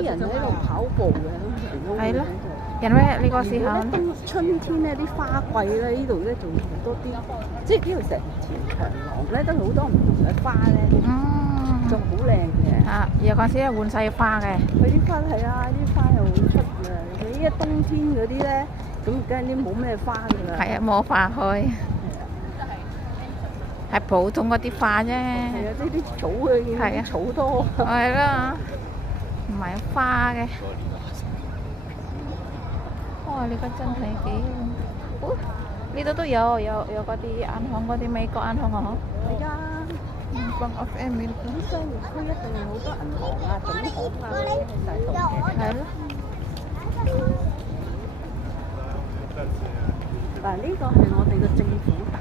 啲人喺度跑步嘅，係咯。人咩？呢個時候咧，春天咧啲花季咧，呢度咧仲好多啲，即係呢度成條長廊咧都好多唔同嘅花咧，仲好靚嘅。啊，有陣時係換晒花嘅。佢啲花係啊，啲花又會出嘅。你依家冬天嗰啲咧，咁梗係啲冇咩花㗎啦。係啊，冇花開。係普通嗰啲花啫。係啊，啲草嘅，係啊，草多。係啦，唔係花嘅。哇！呢個真係幾好，呢度都有嗰啲銀行嗰啲美國銀行啊，嗬。係啊，Bank of America啲商業區一定好多銀行啊、總行啊喺晒度嘅。係咯。嗱，呢個係我哋嘅政府大